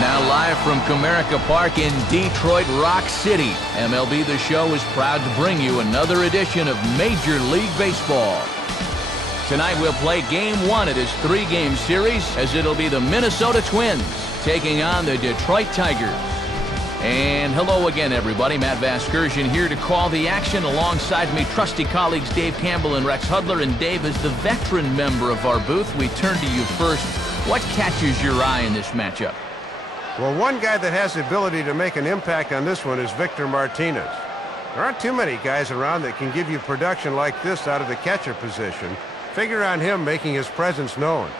Now live from Comerica Park in Detroit, Rock City, MLB The Show is proud to bring you another edition of Major League Baseball. Tonight we'll play Game 1 of this 3-game series, as it'll be the Minnesota Twins taking on the Detroit Tigers. And hello again, everybody. Matt Vasgersian here to call the action. Alongside me, trusty colleagues Dave Campbell and Rex Hudler. And Dave, as the veteran member of our booth, we turn to you first. What catches your eye in this matchup? Well, one guy that has the ability to make an impact on this one is Victor Martinez. There aren't too many guys around that can give you production like this out of the catcher position. Figure on him making his presence known.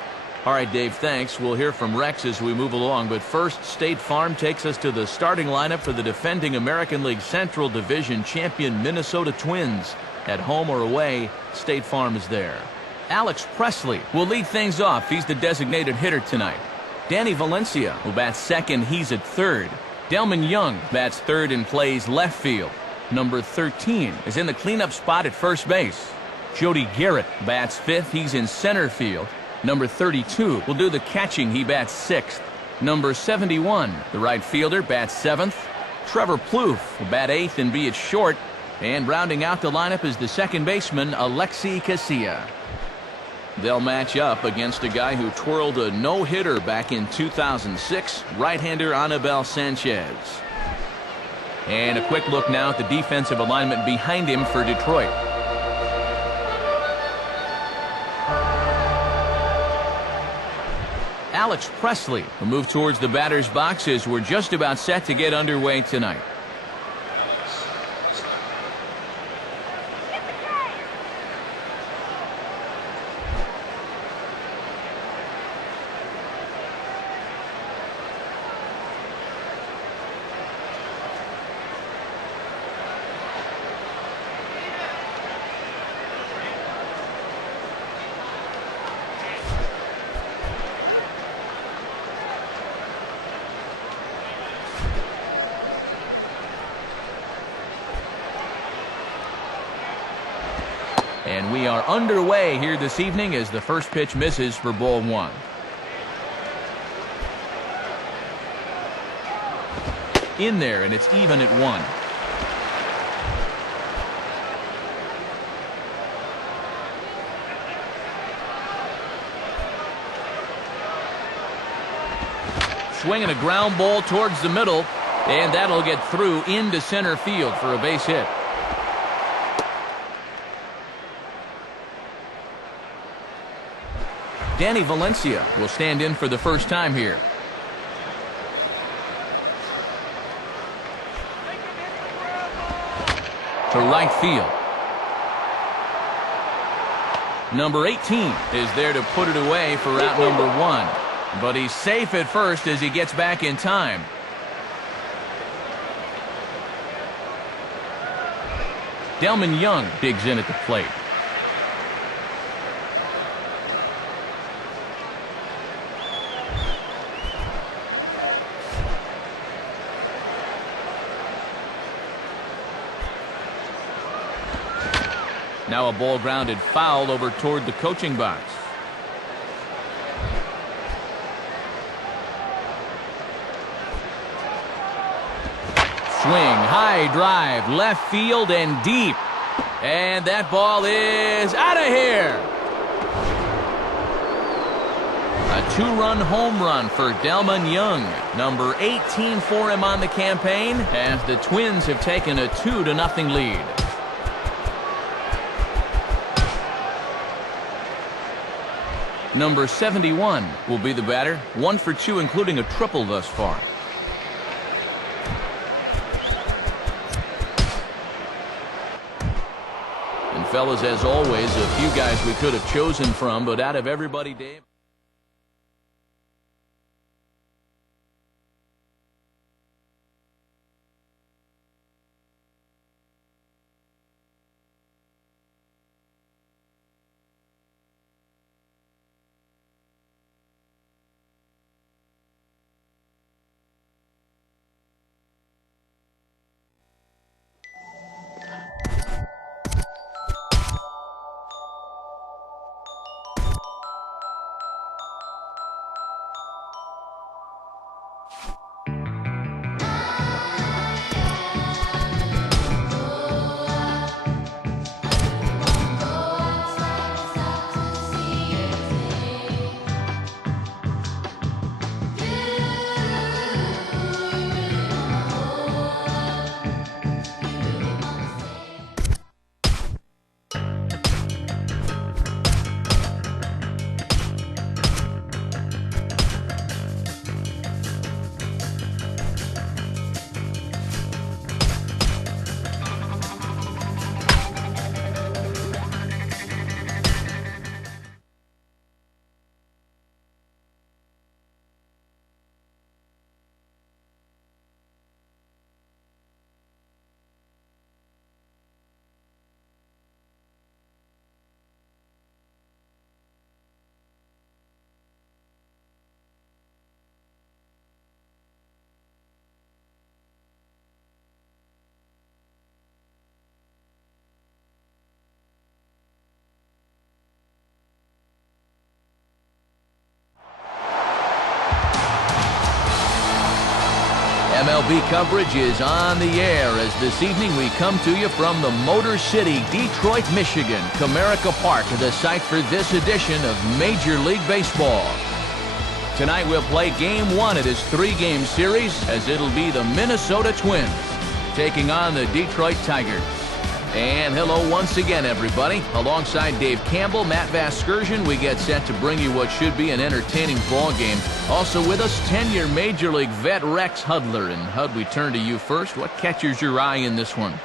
All right, Dave, thanks. We'll hear from Rex as we move along. But first, State Farm takes us to the starting lineup for the defending American League Central Division champion Minnesota Twins. At home or away, State Farm is there. Alex Presley will lead things off. He's the designated hitter tonight. Danny Valencia will bat second. He's at third. Delman Young bats third and plays left field. Number 13 is in the cleanup spot at first base. Jody Garrett bats fifth. He's in center field. Number 32 will do the catching. He bats sixth. Number 71, the right fielder, bats seventh. Trevor Plouffe will bat eighth and be at short. And rounding out the lineup is the second baseman, Alexi Casilla. They'll match up against a guy who twirled a no-hitter back in 2006, right-hander Anibal Sanchez. And a quick look now at the defensive alignment behind him for Detroit. Alex Presley will move towards the batter's box as we're just about set to get underway tonight. And we are underway here this evening as the first pitch misses for ball one. In there, and it's even at one. Swinging a ground ball towards the middle, and that'll get through into center field for a base hit. Danny Valencia will stand in for the first time here. To right field. Number 18 is there to put it away for out number one. But he's safe at first as he gets back in time. Delman Young digs in at the plate. Now a ball grounded foul over toward the coaching box. Swing, high drive, left field and deep. And that ball is out of here. A two-run home run for Delman Young. Number 18 for him on the campaign as the Twins have taken a 2-0 lead. Number 71 will be the batter. 1 for 2, including a triple thus far. And fellas, as always, a few guys we could have chosen from, but out of everybody, Dave. MLB coverage is on the air as this evening we come to you from the Motor City, Detroit, Michigan, Comerica Park, the site for this edition of Major League Baseball. Tonight we'll play Game 1 of this three-game series as it'll be the Minnesota Twins taking on the Detroit Tigers. And hello once again, everybody. Alongside Dave Campbell, Matt Vasgersian, we get set to bring you what should be an entertaining ball game. Also with us, 10-year Major League vet Rex Hudler. And Hud, we turn to you first. What catches your eye in this one?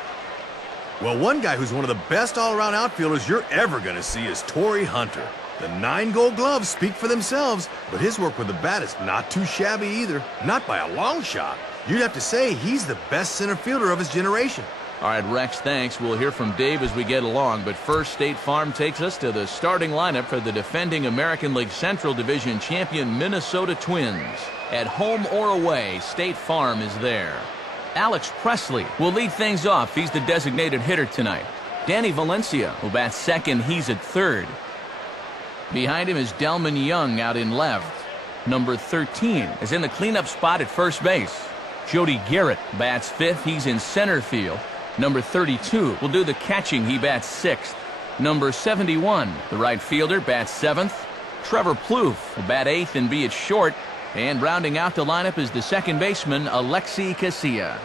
Well, one guy who's one of the best all-around outfielders you're ever going to see is Torii Hunter. The 9 Gold Gloves speak for themselves, but his work with the bat is not too shabby either. Not by a long shot. You'd have to say he's the best center fielder of his generation. All right, Rex, thanks. We'll hear from Dave as we get along. But first, State Farm takes us to the starting lineup for the defending American League Central Division champion Minnesota Twins. At home or away, State Farm is there. Alex Presley will lead things off. He's the designated hitter tonight. Danny Valencia will bat second. He's at third. Behind him is Delman Young out in left. Number 13 is in the cleanup spot at first base. Jody Garrett bats fifth. He's in center field. Number 32 will do the catching. He bats sixth. Number 71, the right fielder, bats seventh. Trevor Plouffe will bat eighth and be at short. And rounding out the lineup is the second baseman, Alexi Casilla.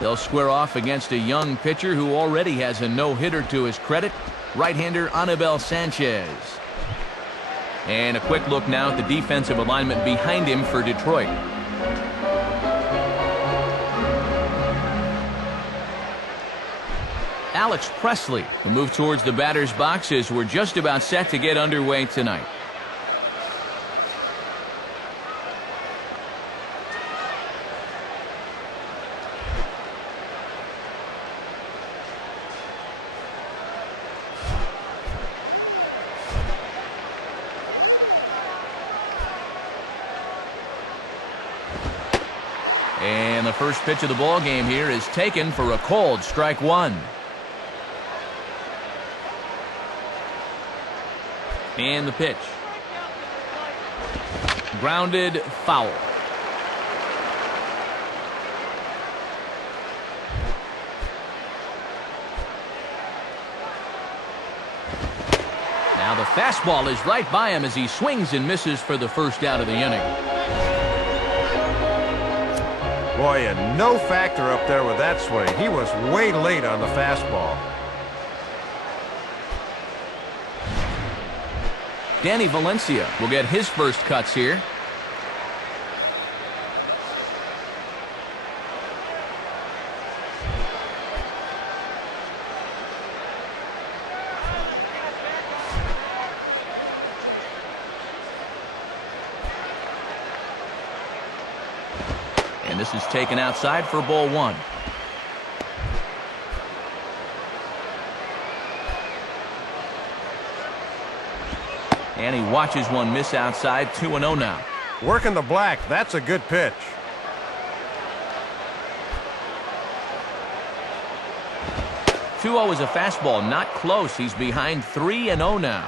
They'll square off against a young pitcher who already has a no-hitter to his credit, right-hander Anibal Sanchez. And a quick look now at the defensive alignment behind him for Detroit. Alex Presley will move towards the batter's box as we're just about set to get underway tonight. And the first pitch of the ball game here is taken for a cold strike one. And the pitch. Grounded foul. Now the fastball is right by him as he swings and misses for the first out of the inning. Boy, a no factor up there with that swing. He was way late on the fastball. Danny Valencia will get his first cuts here. And this is taken outside for ball one. And he watches one miss outside. 2-0 now. Working the black. That's a good pitch. Is a fastball. Not close. He's behind 3-0 now.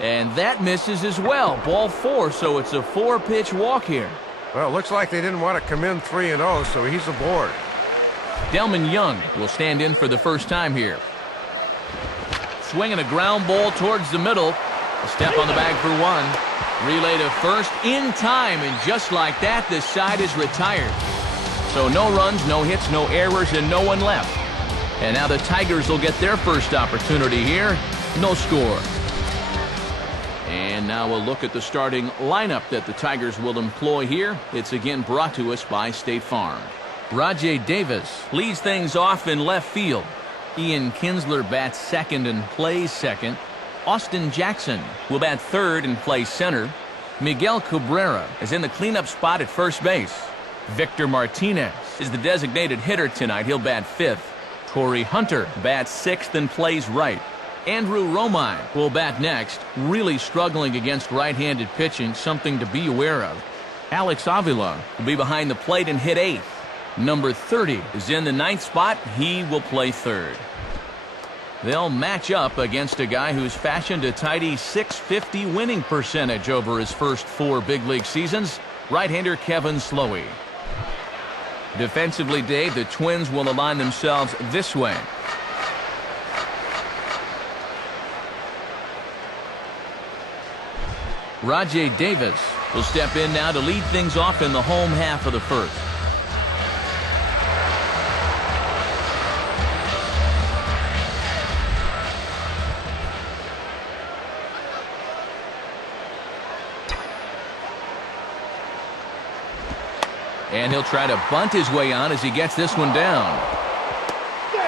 And that misses as well. Ball 4, so it's a 4-pitch walk here. Well, looks like they didn't want to come in 3-0, so he's aboard. Delman Young will stand in for the first time here. Swinging a ground ball towards the middle. A step on the bag for one. Relay to first in time, and just like that, this side is retired. So no runs, no hits, no errors, and no one left. And now the Tigers will get their first opportunity here. No score. And now we'll look at the starting lineup that the Tigers will employ here. It's again brought to us by State Farm. Rajay Davis leads things off in left field. Ian Kinsler bats second and plays second. Austin Jackson will bat third and play center. Miguel Cabrera is in the cleanup spot at first base. Victor Martinez is the designated hitter tonight. He'll bat fifth. Torii Hunter bats sixth and plays right. Andrew Romine will bat next, really struggling against right-handed pitching, something to be aware of. Alex Avila will be behind the plate and hit eighth. Number 30 is in the ninth spot. He will play third. They'll match up against a guy who's fashioned a tidy .650 winning percentage over his first 4 big league seasons, right-hander Kevin Slowey. Defensively, Dave, the Twins will align themselves this way. Rajay Davis will step in now to lead things off in the home half of the first. And he'll try to bunt his way on as he gets this one down.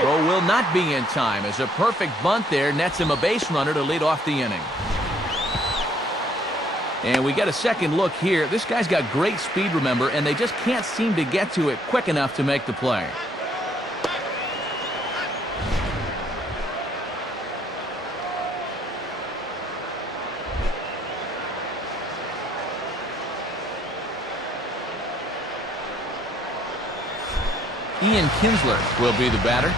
Throw will not be in time as a perfect bunt there nets him a base runner to lead off the inning. And we get a second look here. This guy's got great speed, remember, and they just can't seem to get to it quick enough to make the play. Ian Kinsler will be the batter.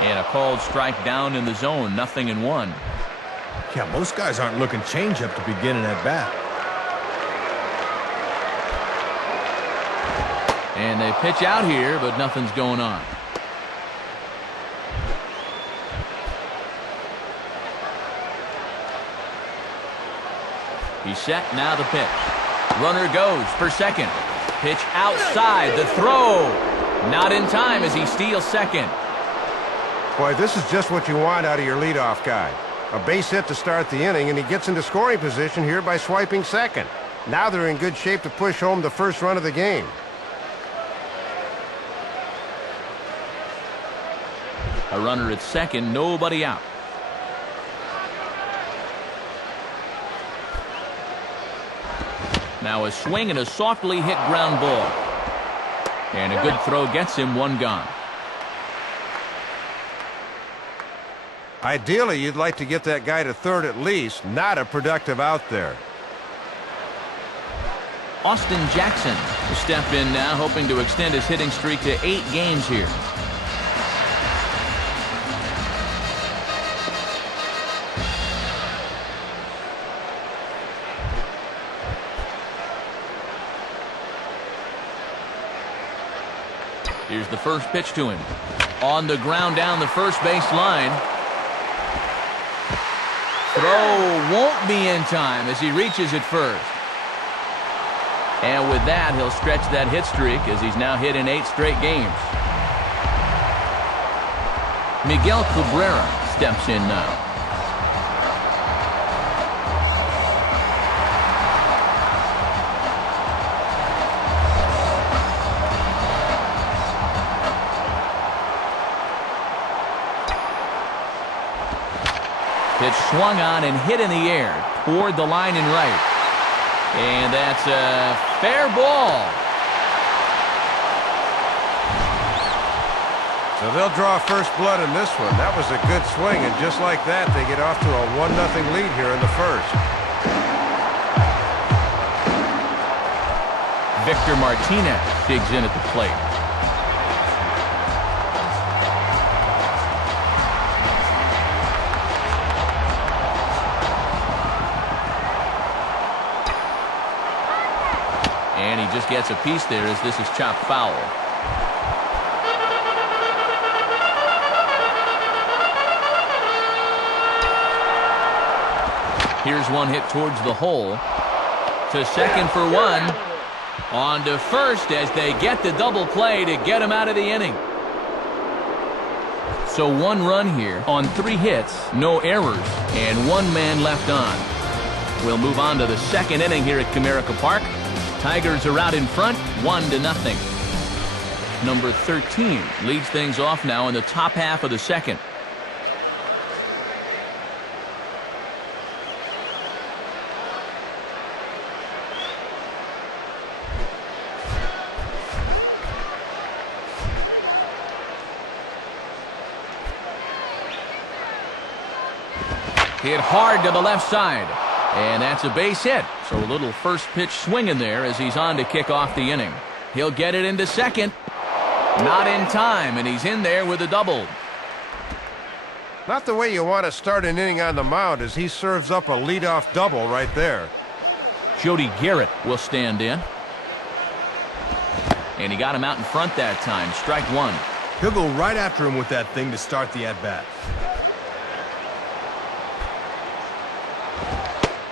And a called strike down in the zone, 0-1. Yeah, most guys aren't looking changeup to begin an at-bat. And they pitch out here, but nothing's going on. He's set, now the pitch. Runner goes for second. Pitch outside, the throw. Not in time as he steals second. Boy, this is just what you want out of your leadoff guy. A base hit to start the inning, and he gets into scoring position here by swiping second. Now they're in good shape to push home the first run of the game. A runner at second, nobody out. Now a swing and a softly hit ground ball. And a good throw gets him one gone. Ideally, you'd like to get that guy to third at least, not a productive out there. Austin Jackson will step in now, hoping to extend his hitting streak to 8 games here. Here's the first pitch to him. On the ground down the first base line. Throw won't be in time as he reaches it first. And with that, he'll stretch that hit streak as he's now hit in 8 straight games. Miguel Cabrera steps in now. Pitch swung on and hit in the air toward the line and right. And that's a fair ball. So they'll draw first blood in this one. That was a good swing, and just like that, they get off to a 1-0 lead here in the first. Victor Martinez digs in at the plate. And he just gets a piece there as this is chopped foul. Here's one hit towards the hole. To second for one. On to first as they get the double play to get him out of the inning. So 1 run here on 3 hits, no errors, and 1 man left on. We'll move on to the second inning here at Comerica Park. Tigers are out in front, 1-0. Number 13 leads things off now in the top half of the second. Hit hard to the left side. And that's a base hit. So a little first pitch swing in there as he's on to kick off the inning. He'll get it into second. Not in time, and he's in there with a double. Not the way you want to start an inning on the mound as he serves up a leadoff double right there. Jody Garrett will stand in. And he got him out in front that time. Strike one. He'll go right after him with that thing to start the at-bat.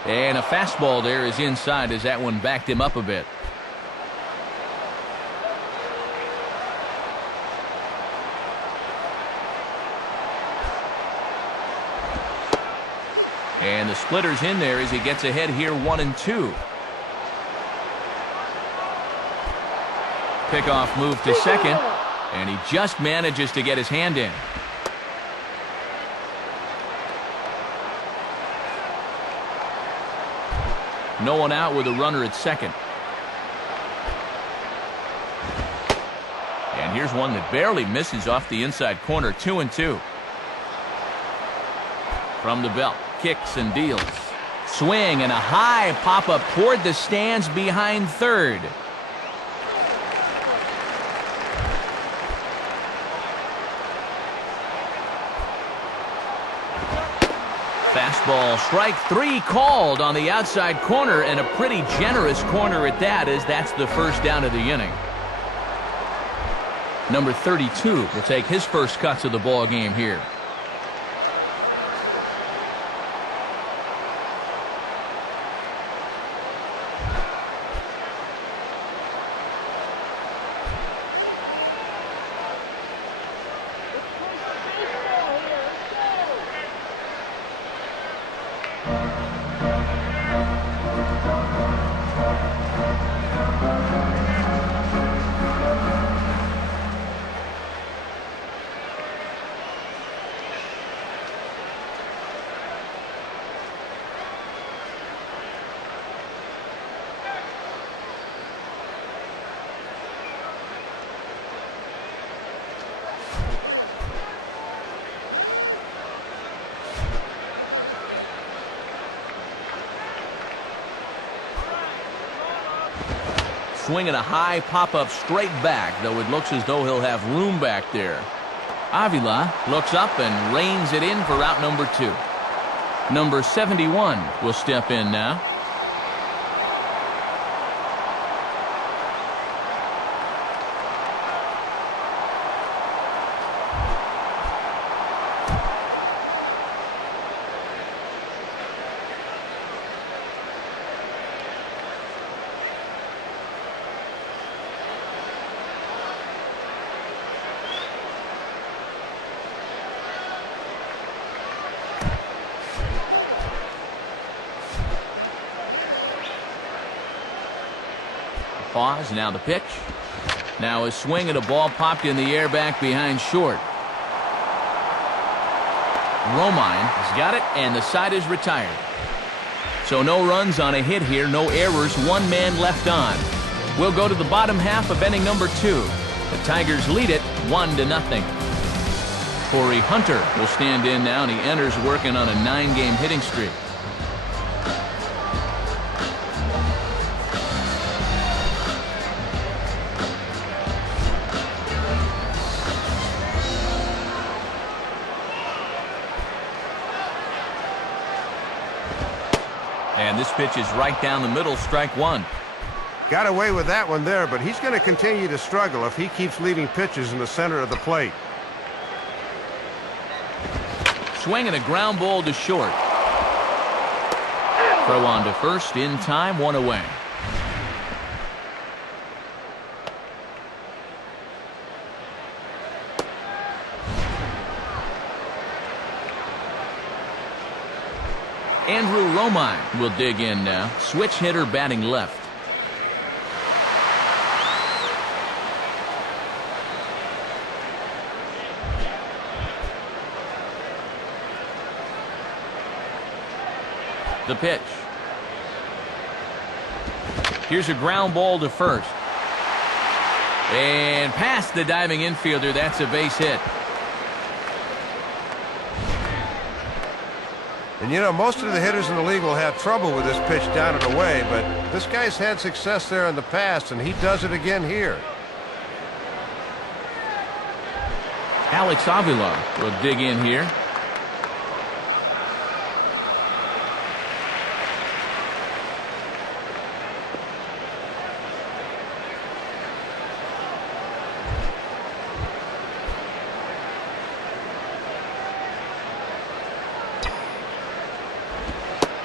And a fastball there is inside as that one backed him up a bit. And the splitter's in there as he gets ahead here 1-2. Pickoff move to second, and he just manages to get his hand in. No one out with a runner at second. And here's one that barely misses off the inside corner. 2-2. From the belt. Kicks and deals. Swing and a high pop-up toward the stands behind third. Fastball, strike three called on the outside corner, and a pretty generous corner at that, as that's the first down of the inning. Number 32 will take his first cuts of the ball game here. Swinging a high pop-up straight back, though it looks as though he'll have room back there. Avila looks up and reins it in for route number 2. Number 71 will step in now. Pause, now the pitch. Now a swing and a ball popped in the air back behind short. Romine has got it, and the side is retired. So no runs on a hit here, no errors, one man left on. We'll go to the bottom half of inning number 2. The Tigers lead it 1-0. Corey Hunter will stand in now, and he enters working on a 9-game hitting streak. And this pitch is right down the middle, strike one. Got away with that one there, but he's going to continue to struggle if he keeps leaving pitches in the center of the plate. Swinging a ground ball to short. Throw on to first, in time, one away. Andrew Romine will dig in now. Switch hitter batting left. The pitch. Here's a ground ball to first. And past the diving infielder, that's a base hit. And you know, most of the hitters in the league will have trouble with this pitch down and away, but this guy's had success there in the past, and he does it again here. Alex Avila will dig in here.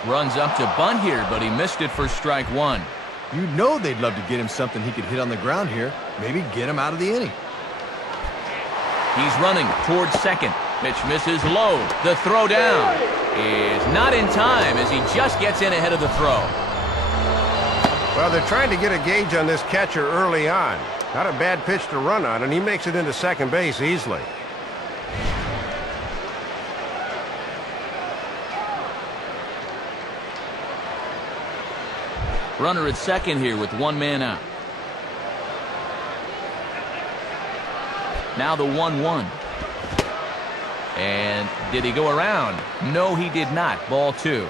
Runs up to bunt here, but he missed it for strike one. You know they'd love to get him something he could hit on the ground here. Maybe get him out of the inning. He's running towards second. Pitch misses low. The throw down is not in time as he just gets in ahead of the throw. Well, they're trying to get a gauge on this catcher early on. Not a bad pitch to run on, and he makes it into second base easily. Runner at second here with one man out. Now the 1-1. And did he go around? No, he did not. Ball two.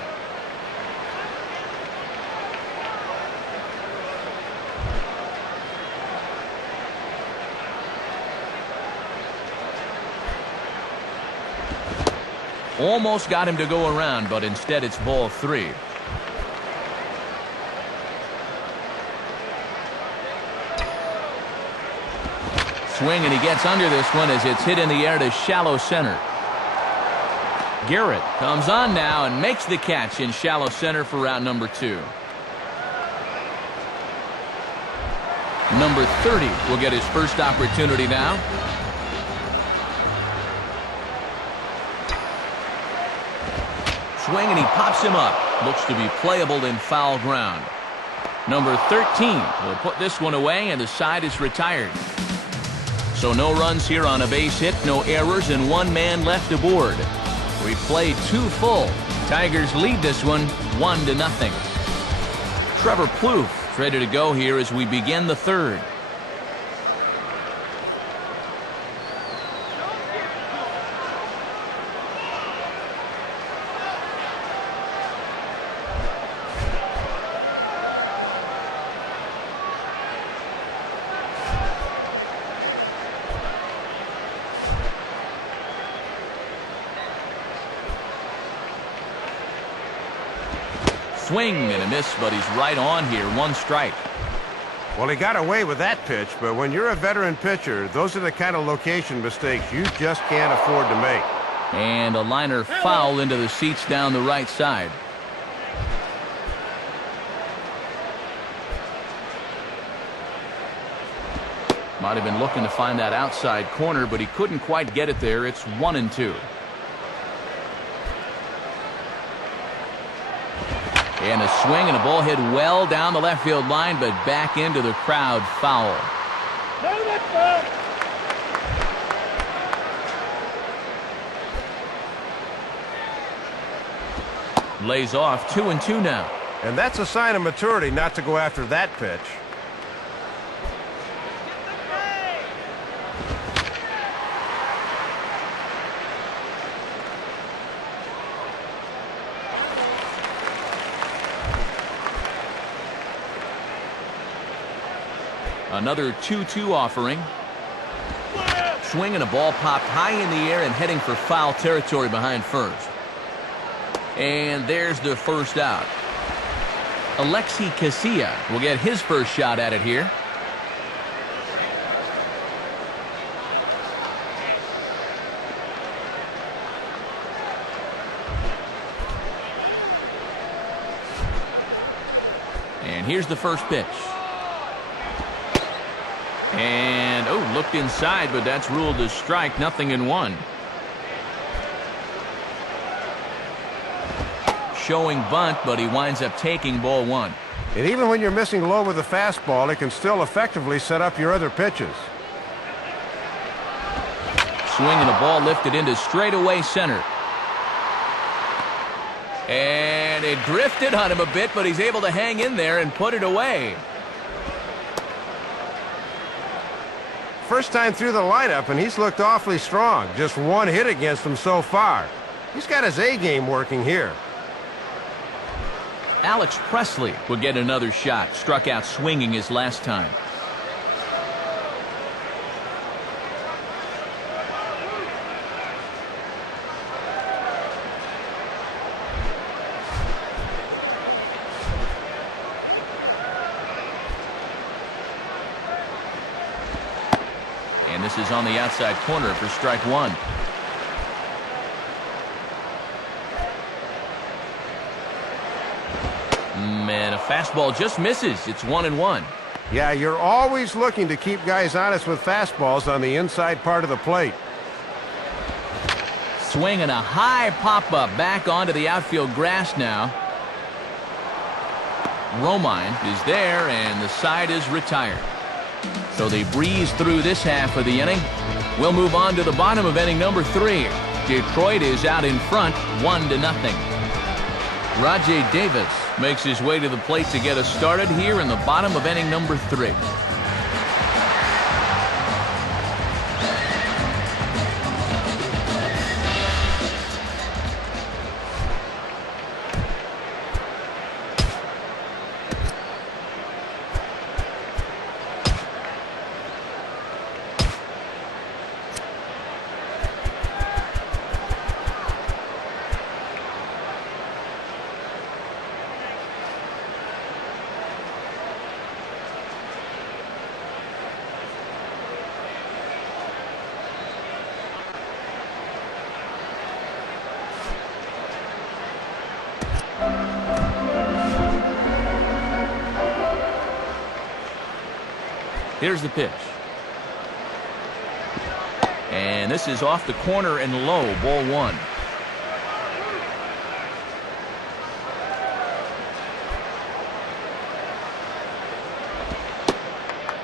Almost got him to go around, but instead it's ball three. Swing, and he gets under this one as it's hit in the air to shallow center. Garrett comes on now and makes the catch in shallow center for out number two. Number 30 will get his first opportunity now. Swing, and he pops him up. Looks to be playable in foul ground. Number 13 will put this one away, and the side is retired. So no runs here on a base hit, no errors, and one man left aboard. We played two full. Tigers lead this one 1-0. Trevor Plouffe ready to go here as we begin the third. Swing and a miss, but he's right on here. One strike. Well, he got away with that pitch, but when you're a veteran pitcher, those are the kind of location mistakes you just can't afford to make. And a liner foul into the seats down the right side. Might have been looking to find that outside corner, but he couldn't quite get it there. It's 1-2. And a swing and a ball hit well down the left field line, but back into the crowd. Foul. Lays off 2-2 now. And that's a sign of maturity not to go after that pitch. Another 2-2 offering. Swing, and a ball popped high in the air and heading for foul territory behind first. And there's the first out. Alexi Casilla will get his first shot at it here. And here's the first pitch. And, oh, looked inside, but that's ruled a strike. 0-1. Showing bunt, but he winds up taking ball one. And even when you're missing low with a fastball, it can still effectively set up your other pitches. Swing, and a ball lifted into straightaway center. And it drifted on him a bit, but he's able to hang in there and put it away. First time through the lineup, and he's looked awfully strong. Just one hit against him so far. He's got his A game working here. Alex Presley will get another shot. Struck out swinging his last time. And this is on the outside corner for strike one. And a fastball just misses. It's 1-1. Yeah, you're always looking to keep guys honest with fastballs on the inside part of the plate. Swinging a high pop-up back onto the outfield grass now. Romine is there, and the side is retired. So they breeze through this half of the inning. We'll move on to the bottom of inning number 3. Detroit is out in front, 1-0. Rajay Davis makes his way to the plate to get us started here in the bottom of inning number 3. Here's the pitch. And this is off the corner and low, ball 1.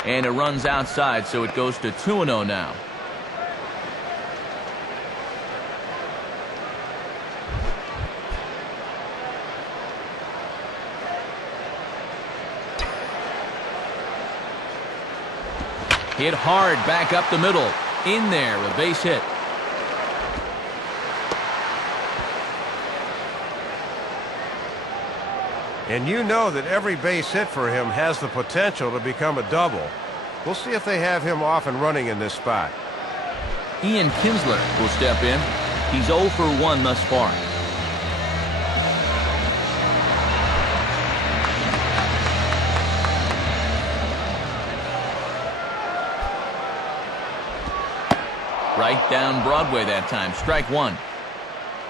And it runs outside, so it goes to 2-0 now. Hit hard back up the middle. In there, a base hit. And you know that every base hit for him has the potential to become a double. We'll see if they have him off and running in this spot. Ian Kinsler will step in. He's 0 for 1 thus far. Right down Broadway that time. Strike 1.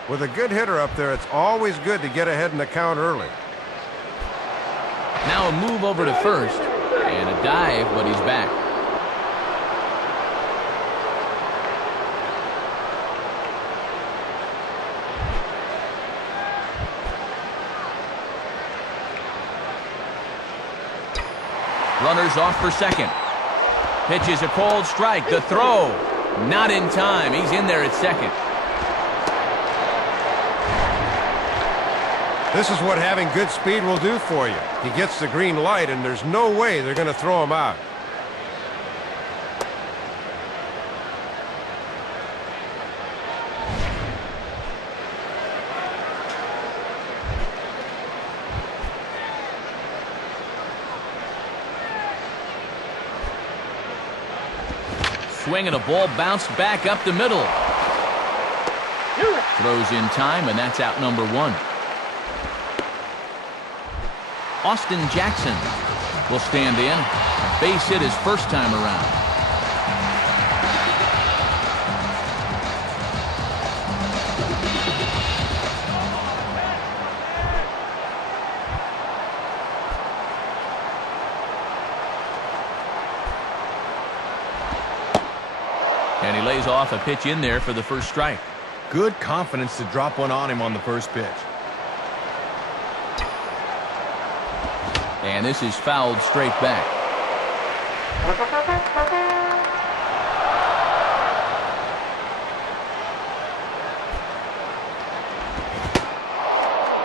With a good hitter up there, it's always good to get ahead in the count early. Now a move over to first. And a dive, but he's back. Runners off for second. Pitch is a cold strike. The throw. Not in time. He's in there at second. This is what having good speed will do for you. He gets the green light, and there's no way they're going to throw him out. Swinging a ball bounced back up the middle. Throws in time, and that's out number 1. Austin Jackson will stand in. Base hit his first time around. And he lays off a pitch in there for the first strike. Good confidence to drop one on him on the first pitch. And this is fouled straight back.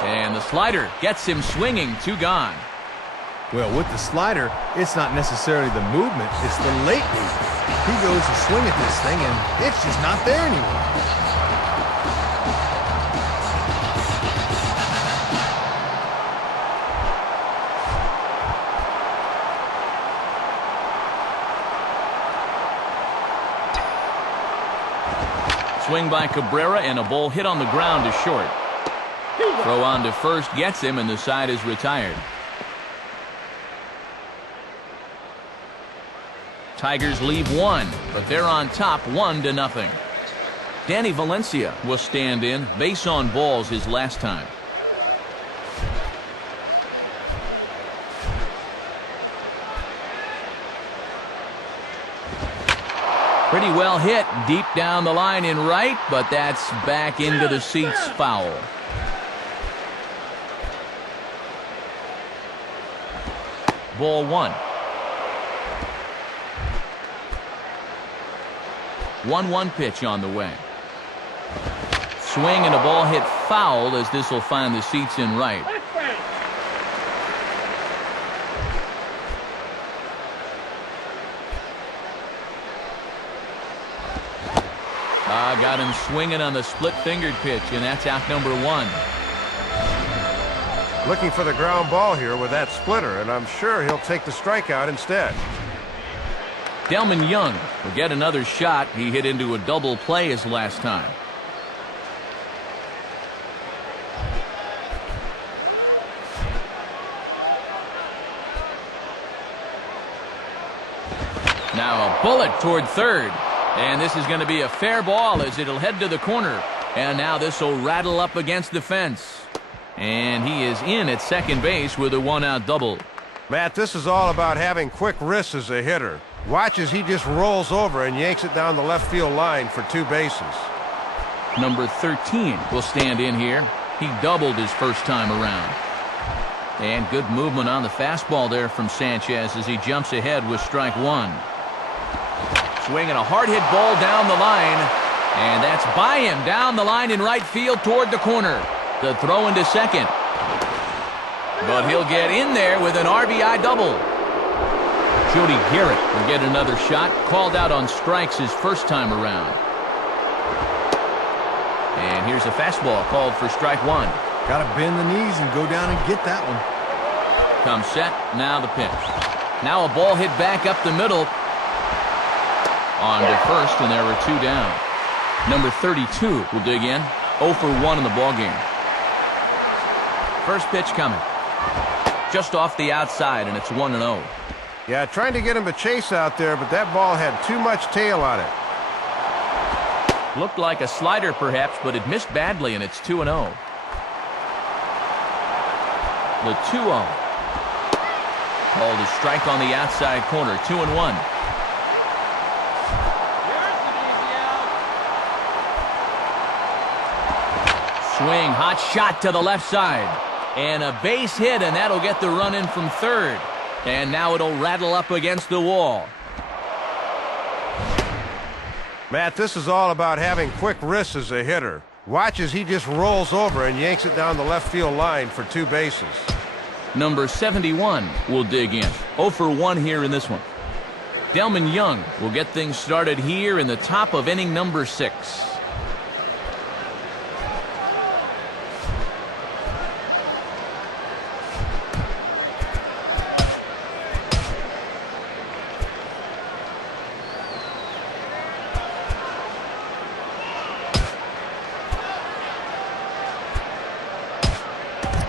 And the slider gets him swinging. 2 gone. Well, with the slider, it's not necessarily the movement, it's the late movement. He goes to swing at this thing, and it's just not there anymore. swing by Cabrera and a ball hit on the ground is short. Throw on to first gets him, and the side is retired. Tigers leave one, but they're on top 1-0. Danny Valencia will stand in. Base on balls his last time. Pretty well hit deep down the line in right, but that's back into the seats, foul. Ball one. 1-1 pitch on the way. Swing and a ball hit foul as this will find the seats in right. Got him swinging on the split-fingered pitch, and that's out number one. Looking for the ground ball here with that splitter, and I'm sure he'll take the strikeout instead. Delman Young will get another shot. He hit into a double play his last time. Now a bullet toward third. And this is going to be a fair ball as it'll head to the corner. And now this will rattle up against the fence. And he is in at second base with a 1-out double. Matt, this is all about having quick wrists as a hitter. Watch as he just rolls over and yanks it down the left field line for 2 bases. Number 13 will stand in here. He doubled his first time around. And good movement on the fastball there from Sanchez as he jumps ahead with strike one. Swinging a hard-hit ball down the line, and that's by him down the line in right field toward the corner. The throw into second. But he'll get in there with an RBI double. Jody Garrett will get another shot, called out on strikes his first time around. And here's a fastball called for strike one. Got to bend the knees and go down and get that one. Comes set, now the pitch. Now a ball hit back up the middle. On to first, and there were 2 down. Number 32 will dig in. 0 for 1 in the ballgame. First pitch coming. Just off the outside, and it's 1-0. Yeah, trying to get him to chase out there, but that ball had too much tail on it. Looked like a slider, perhaps, but it missed badly, and it's 2-0. The 2-0. Called a strike on the outside corner. 2-1. Swing, hot shot to the left side. And a base hit, and that'll get the run in from third. And now it'll rattle up against the wall. Matt, this is all about having quick wrists as a hitter. Watch as he just rolls over and yanks it down the left field line for 2 bases. Number 71 will dig in. 0 for 1 here in this one. Delman Young will get things started here in the top of inning number 6.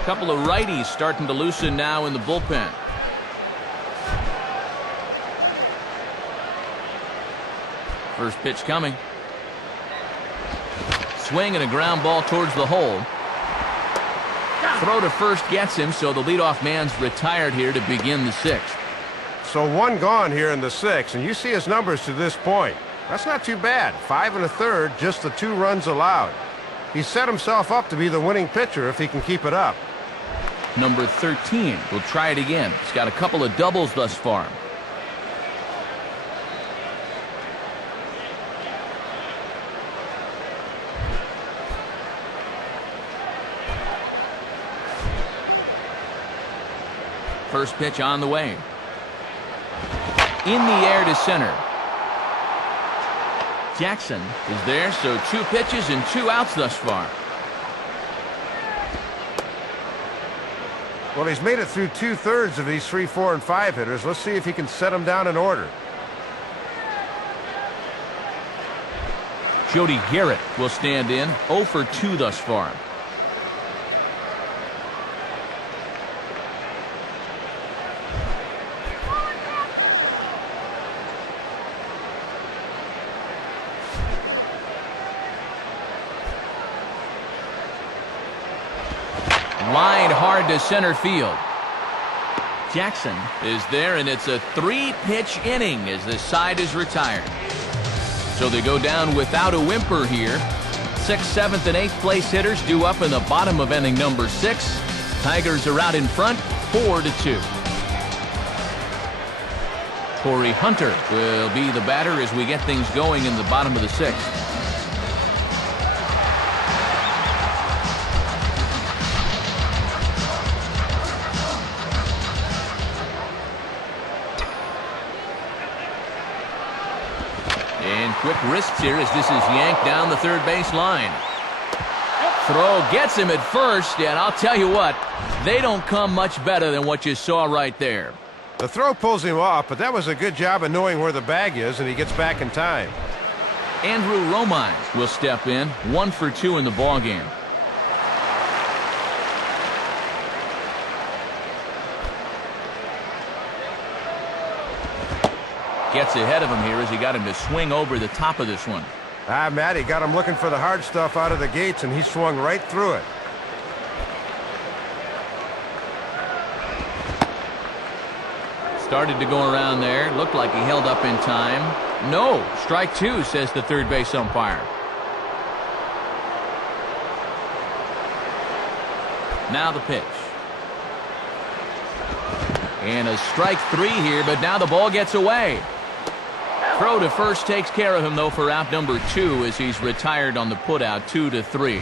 Couple of righties starting to loosen now in the bullpen. First pitch coming. Swing and a ground ball towards the hole. Throw to first gets him, so the leadoff man's retired here to begin the 6th. So 1 gone here in the 6th, and you see his numbers to this point. That's not too bad. 5 1/3, just the 2 runs allowed. He set himself up to be the winning pitcher if he can keep it up. Number 13 will try it again. He's got a couple of doubles thus far. First pitch on the way. In the air to center. Jackson is there, so 2 pitches and 2 outs thus far. Well, he's made it through 2/3 of these 3, 4, and 5 hitters. Let's see if he can set them down in order. Jody Garrett will stand in, 0 for 2 thus far. Line hard to center field. Jackson is there, and it's a 3-pitch inning as the side is retired. So they go down without a whimper here. 6th, 7th, and 8th place hitters due up in the bottom of inning number 6. Tigers are out in front, 4-2. Torii Hunter will be the batter as we get things going in the bottom of the 6th. And quick wrists here as this is yanked down the third base line. Throw gets him at first, and I'll tell you what, they don't come much better than what you saw right there. The throw pulls him off, but that was a good job of knowing where the bag is, and he gets back in time. Andrew Romine will step in, 1 for 2 in the ballgame. Gets ahead of him here as he got him to swing over the top of this one. Matt, he got him looking for the hard stuff out of the gates, and he swung right through it. Started to go around there. Looked like he held up in time. No, strike 2, says the third base umpire. Now the pitch. And a strike 3 here, but now the ball gets away. Throw to first takes care of him, though, for out number 2 as he's retired on the putout, 2-3.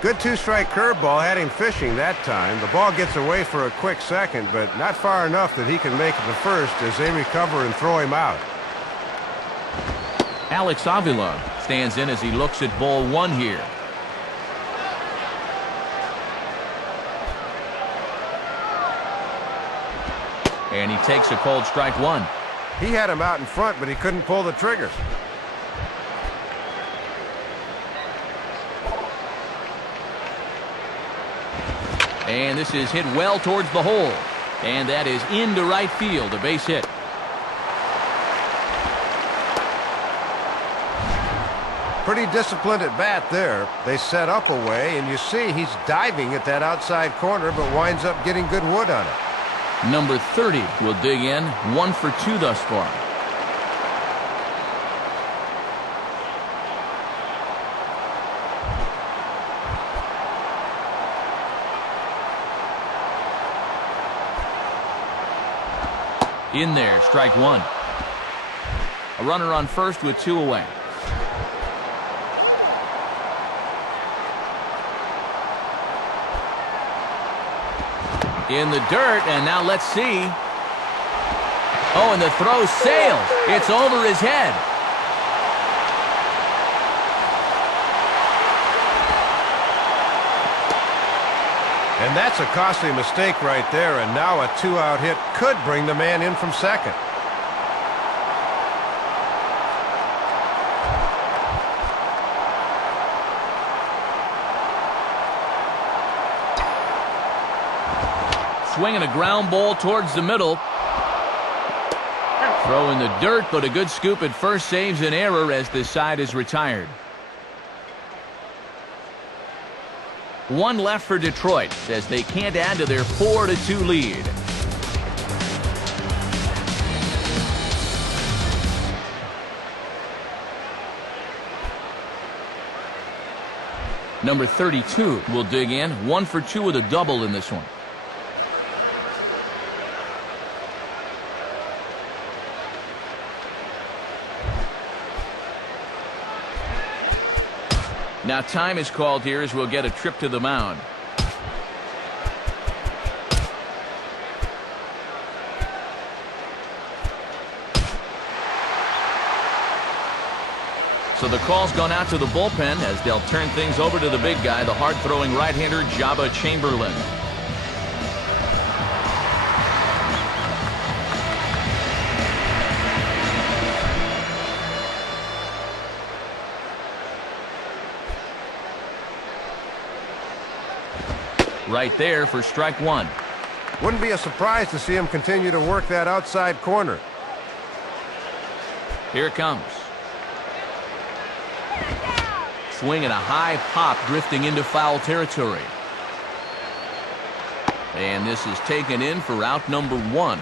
Good 2-strike curveball had him fishing that time. The ball gets away for a quick second, but not far enough that he can make it to first as they recover and throw him out. Alex Avila stands in as he looks at ball 1 here. And he takes a called strike 1. He had him out in front, but he couldn't pull the trigger. And this is hit well towards the hole. And that is into right field, a base hit. Pretty disciplined at bat there. They set up away, and you see he's diving at that outside corner, but winds up getting good wood on it. Number 30 will dig in, 1 for 2 thus far. In there, strike 1. A runner on first with 2 away. In the dirt, and now let's see. Oh, and the throw sails. It's over his head. And that's a costly mistake right there, and now a 2-out hit could bring the man in from second. Swinging a ground ball towards the middle. Throw in the dirt, but a good scoop at first saves an error as this side is retired. 1 left for Detroit as they can't add to their 4-2 lead. Number 32 will dig in, 1 for 2 with a double in this one. Now time is called here as we'll get a trip to the mound. So the call's gone out to the bullpen as they'll turn things over to the big guy, the hard-throwing right-hander Jabba Chamberlain. Right there for strike one. Wouldn't be a surprise to see him continue to work that outside corner. Here it comes. Swing and a high pop drifting into foul territory. And this is taken in for out number one.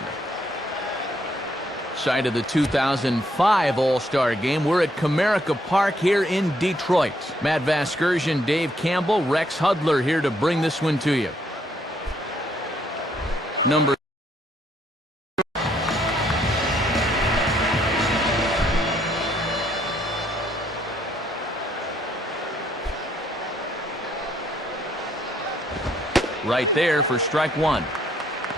Site of the 2005 All-Star Game. We're at Comerica Park here in Detroit. Matt Vasgersian, Dave Campbell, Rex Hudler here to bring this one to you. Number right there for strike one.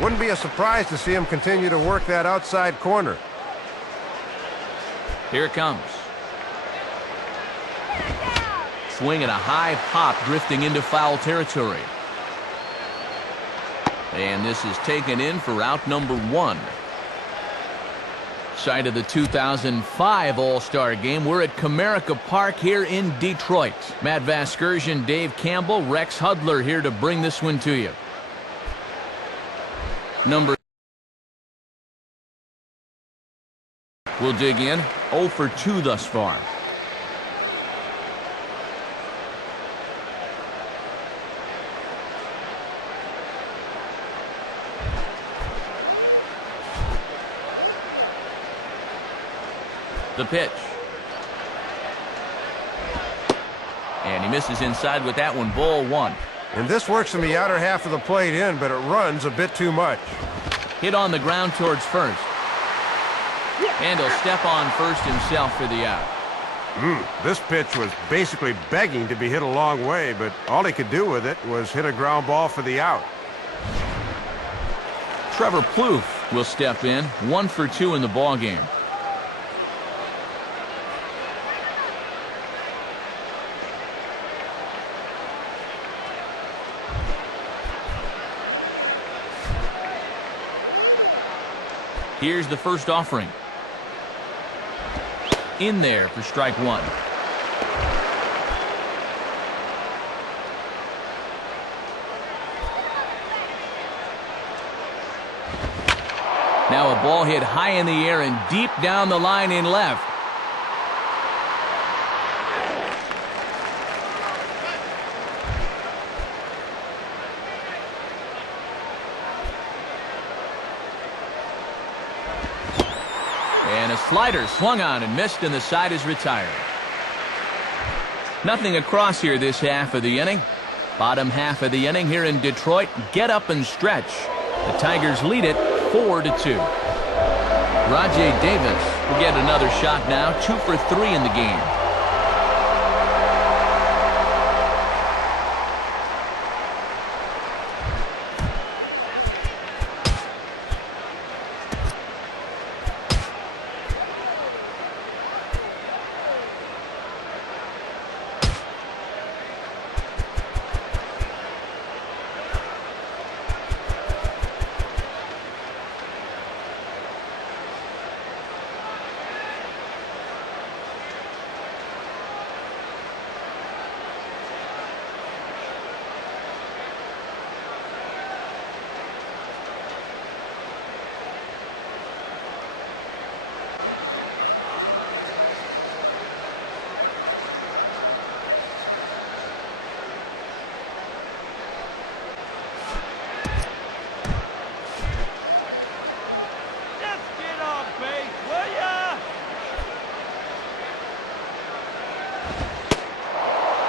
Wouldn't be a surprise to see him continue to work that outside corner. Here it comes. Swing and a high pop drifting into foul territory. And this is taken in for out number one. Site of the 2005 All-Star Game. We're at Comerica Park here in Detroit. Matt Vasgersian, Dave Campbell, Rex Hudler here to bring this one to you. Number will dig in. 0 for 2 thus far. The pitch. And he misses inside with that one. Ball one. And this works in the outer half of the plate in, but it runs a bit too much. Hit on the ground towards first. And he'll step on first himself for the out. This pitch was basically begging to be hit a long way, but all he could do with it was hit a ground ball for the out. Trevor Plouffe will step in. 1 for 2 in the ball game. Here's the first offering. In there for strike one. Now a ball hit high in the air and deep down the line in left. And a slider swung on and missed, and the side is retired. Nothing across here this half of the inning. Bottom half of the inning here in Detroit. Get up and stretch. The Tigers lead it 4-2. Rajay Davis will get another shot now. 2 for 3 in the game.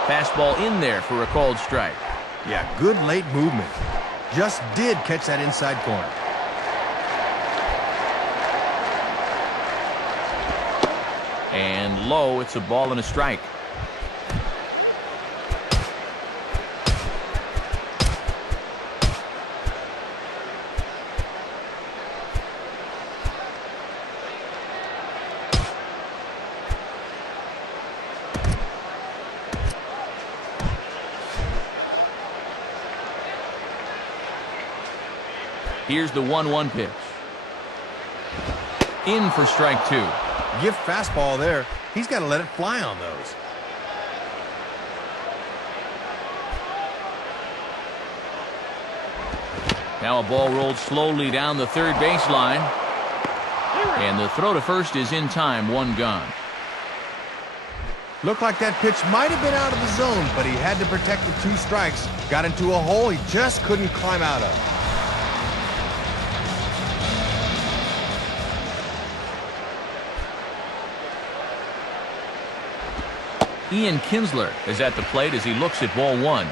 Fastball in there for a called strike. Yeah, good late movement. Just did catch that inside corner. And low, it's a ball and a strike. Here's the 1-1 pitch. In for strike two. Give fastball there. He's got to let it fly on those. Now a ball rolled slowly down the third baseline. And the throw to first is in time, one gone. Looked like that pitch might have been out of the zone, but he had to protect the 2 strikes. Got into a hole he just couldn't climb out of. Ian Kinsler is at the plate as he looks at ball 1.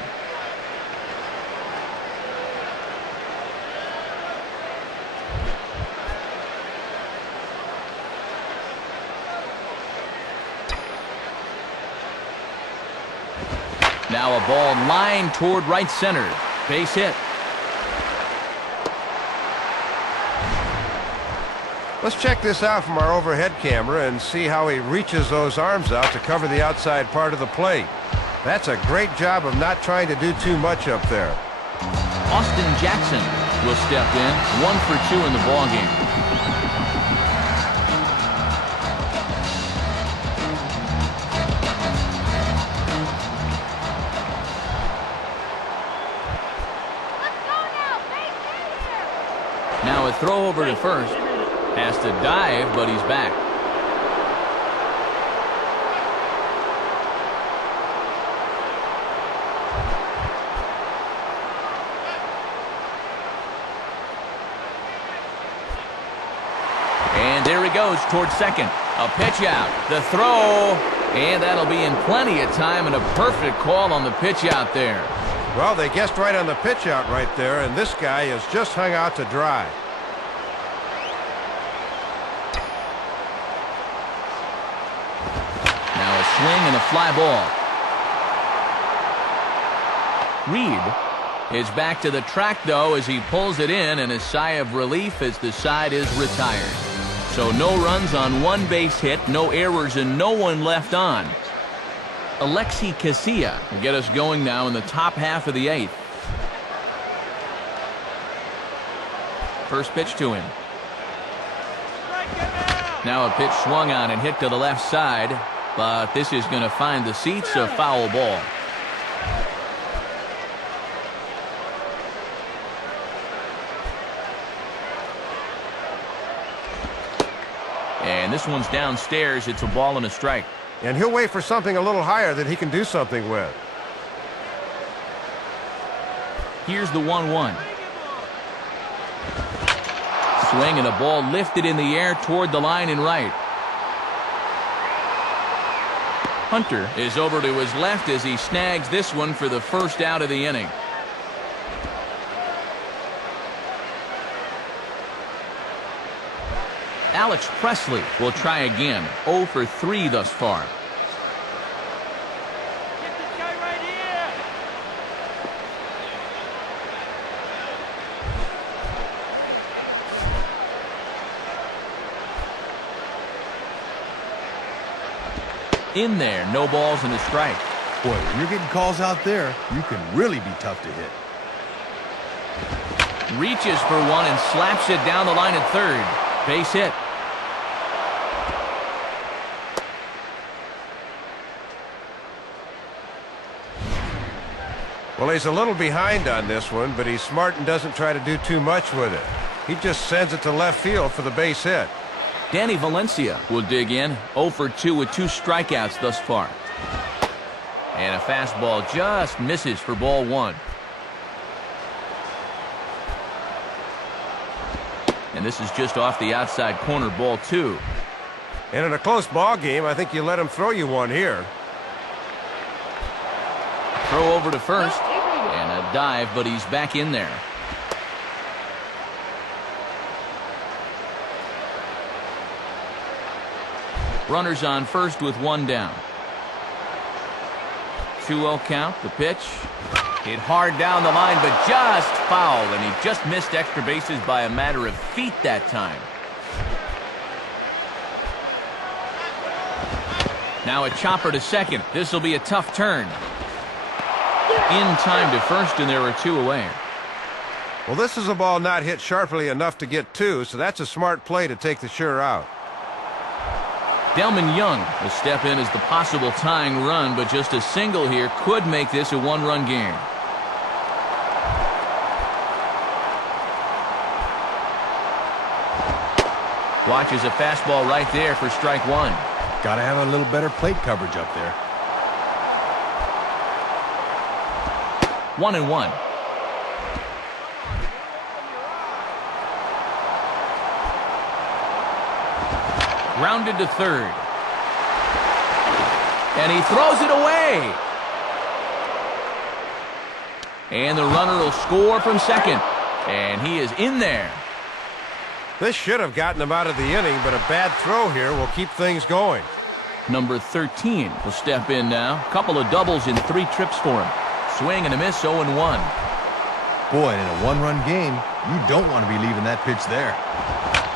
Now a ball lined toward right center. Base hit. Let's check this out from our overhead camera and see how he reaches those arms out to cover the outside part of the plate. That's a great job of not trying to do too much up there. Austin Jackson will step in, 1 for 2 in the ballgame. Now a throw over to first. Has to dive, but he's back. And there he goes towards second. A pitch out. The throw. And that'll be in plenty of time and a perfect call on the pitch out there. Well, they guessed right on the pitch out right there, and this guy has just hung out to dry. Now a swing and a fly ball. Reed is back to the track, though, as he pulls it in, and a sigh of relief as the side is retired. So no runs on 1 base hit, no errors, and no one left on. Alexi Casilla will get us going now in the top half of the 8th. First pitch to him. Now a pitch swung on and hit to the left side, but this is going to find the seats, a foul ball. And this one's downstairs. It's a ball and a strike. And he'll wait for something a little higher that he can do something with. Here's the 1-1. Swing and a ball lifted in the air toward the line and right. Hunter is over to his left as he snags this one for the first out of the inning. Alex Presley will try again. 0 for 3 thus far. Get this guy right here. In there, no balls and a strike. Boy, when you're getting calls out there, you can really be tough to hit. Reaches for one and slaps it down the line at third. Base hit. Well, he's a little behind on this one, but he's smart and doesn't try to do too much with it. He just sends it to left field for the base hit. Danny Valencia will dig in. 0 for 2 with 2 strikeouts thus far. And a fastball just misses for ball 1. And this is just off the outside corner, ball 2. And in a close ball game, I think you let him throw you one here. Throw over to first. And a dive, but he's back in there. Runners on first with 1 down. 2-0 count. The pitch. Hit hard down the line, but just foul, and he just missed extra bases by a matter of feet that time. Now a chopper to second. This will be a tough turn. In time to first, and there are 2 away. Well, this is a ball not hit sharply enough to get 2, so that's a smart play to take the sure out. Delman Young will step in as the possible tying run, but just a single here could make this a 1-run game. Watches a fastball right there for strike one. Got to have a little better plate coverage up there. 1-1. Grounded to third. And he throws it away. And the runner will score from second. And he is in there. This should have gotten him out of the inning, but a bad throw here will keep things going. Number 13 will step in now. Couple of doubles in 3 trips for him. Swing and a miss, 0-1. Boy, in a one-run game, you don't want to be leaving that pitch there.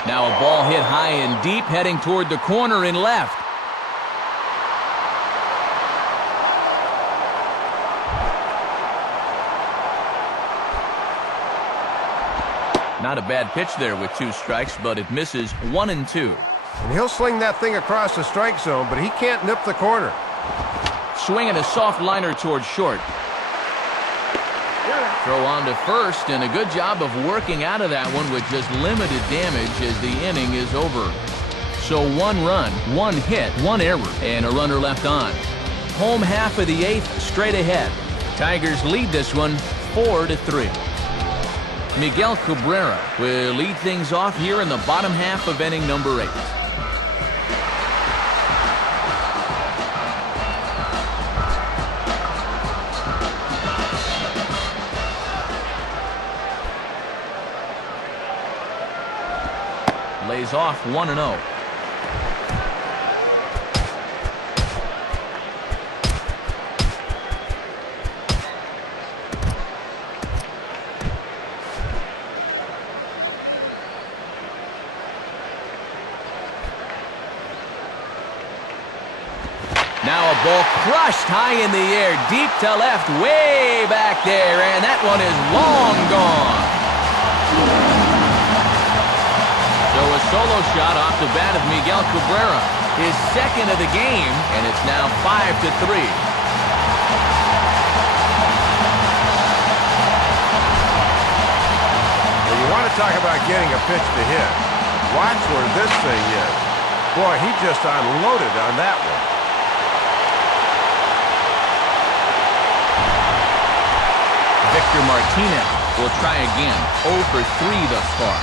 Now a ball hit high and deep, heading toward the corner in left. Not a bad pitch there with 2 strikes, but it misses 1-2. And he'll sling that thing across the strike zone, but he can't nip the corner. Swinging a soft liner towards short. Throw on to first, and a good job of working out of that one with just limited damage as the inning is over. So 1 run, 1 hit, 1 error, and a runner left on. Home half of the 8th, straight ahead. Tigers lead this one 4-3. Miguel Cabrera will lead things off here in the bottom half of inning number 8. Lays off 1-0. Now a ball crushed high in the air, deep to left, way back there, and that one is long gone. So a solo shot off the bat of Miguel Cabrera, his second of the game, and it's now 5-3. Well, you want to talk about getting a pitch to hit. Watch where this thing is. Boy, he just unloaded on that one. Victor Martinez will try again. 0 for 3 thus far.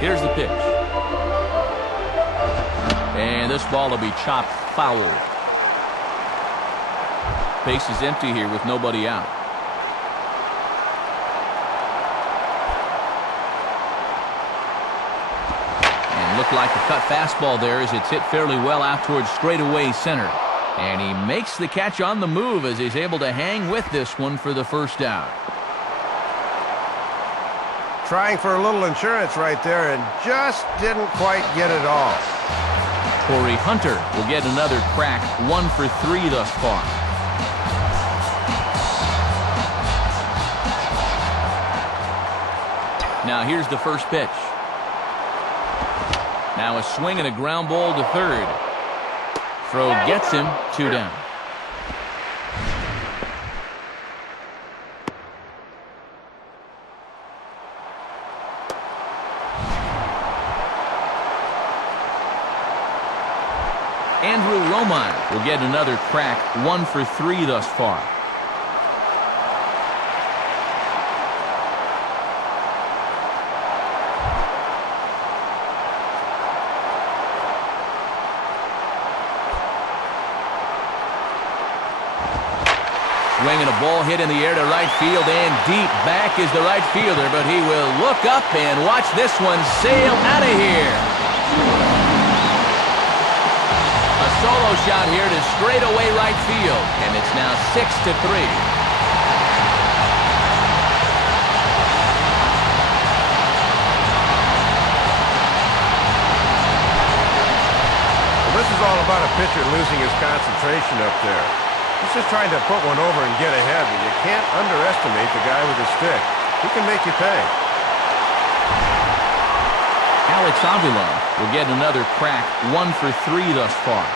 Here's the pitch. And this ball will be chopped foul. Base is empty here with nobody out. And looked like a cut fastball there as it's hit fairly well out towards straightaway center. And he makes the catch on the move as he's able to hang with this one for the first out. Trying for a little insurance right there and just didn't quite get it all. Torii Hunter will get another crack, 1 for 3 thus far. Now here's the first pitch. Now a swing and a ground ball to third. Throw gets him, 2 down. Andrew Romine will get another crack, 1 for 3 thus far. Swing and a ball hit in the air to right field, and deep back is the right fielder, but he will look up and watch this one sail out of here. Solo shot here to straightaway right field, and it's now 6-3. Well, this is all about a pitcher losing his concentration up there. He's just trying to put one over and get ahead, but you can't underestimate the guy with the stick. He can make you pay. Alex Avila will get another crack, 1 for 3 thus far.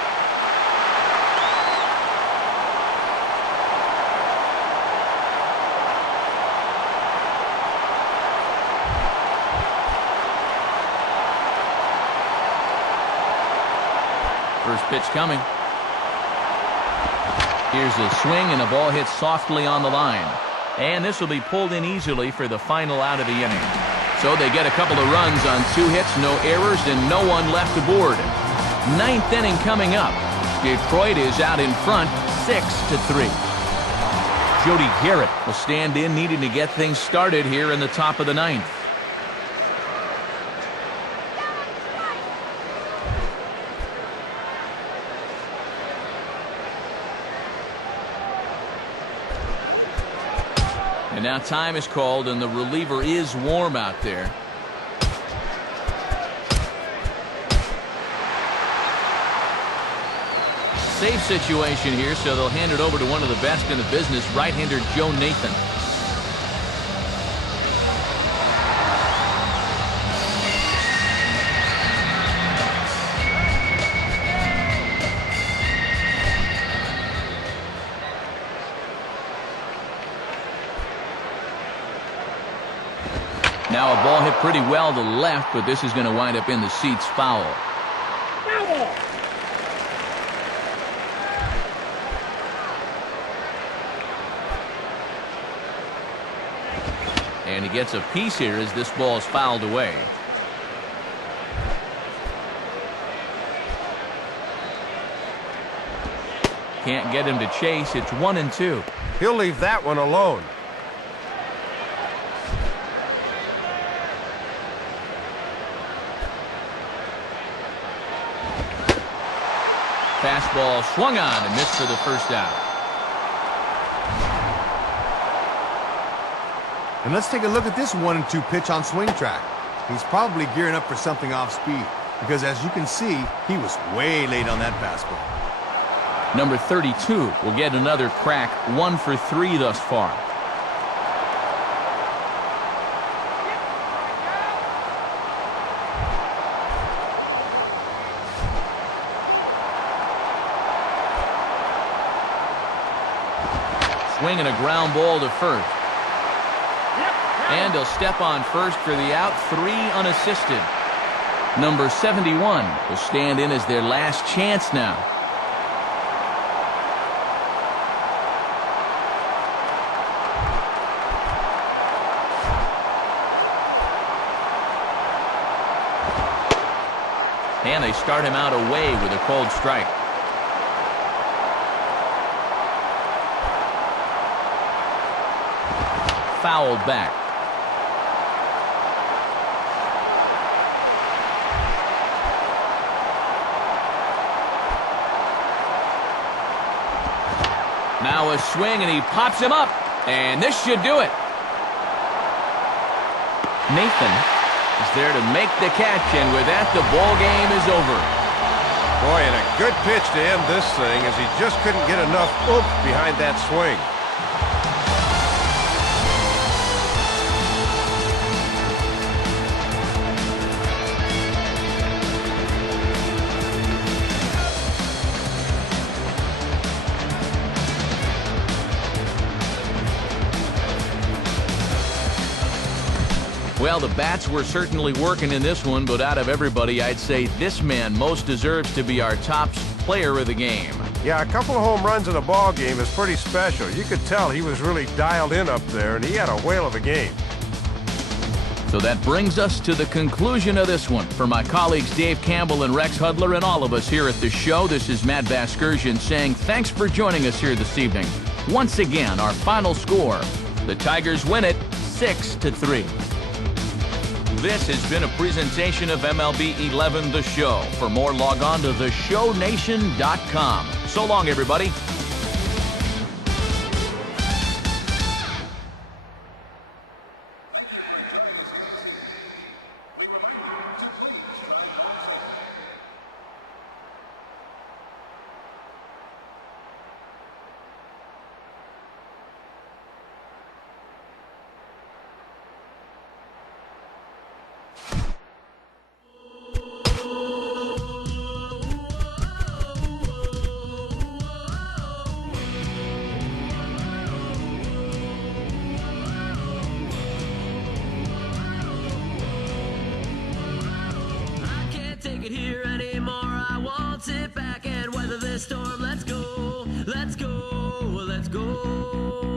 First pitch coming. Here's a swing, and a ball hits softly on the line. And this will be pulled in easily for the final out of the inning. So they get a couple of runs on 2 hits, no errors, and no one left aboard. 9th inning coming up. Detroit is out in front, 6-3. Jody Garrett will stand in, needing to get things started here in the top of the 9th. And now time is called, and the reliever is warm out there. Safe situation here, so they'll hand it over to one of the best in the business, right-hander Joe Nathan. Now a ball hit pretty well to left, but this is going to wind up in the seats foul. And he gets a piece here as this ball is fouled away. Can't get him to chase. It's 1-2. He'll leave that one alone. Fastball swung on and missed for the first out. And let's take a look at this 1-2 pitch on swing track. He's probably gearing up for something off speed, because as you can see, he was way late on that fastball. Number 32 will get another crack, 1 for 3 thus far. Swinging a ground ball to first. And he'll step on first for the out, 3 unassisted. Number 71 will stand in as their last chance now. And they start him out away with a called strike. Fouled back. Now a swing, and he pops him up. And this should do it. Nathan is there to make the catch, and with that, the ball game is over. Boy, and a good pitch to end this thing, as he just couldn't get enough oomph behind that swing. Well, the bats were certainly working in this one, but out of everybody, I'd say this man most deserves to be our top player of the game. Yeah, a couple of home runs in a ball game is pretty special. You could tell he was really dialed in up there, and he had a whale of a game. So that brings us to the conclusion of this one. For my colleagues Dave Campbell and Rex Hudler and all of us here at the show, this is Matt Vasgersian saying thanks for joining us here this evening. Once again, our final score, the Tigers win it 6-3. This has been a presentation of MLB 11 The Show. For more, log on to theshownation.com. So long, everybody. Take it here anymore. I won't sit back and weather this storm. Let's go, let's go, let's go.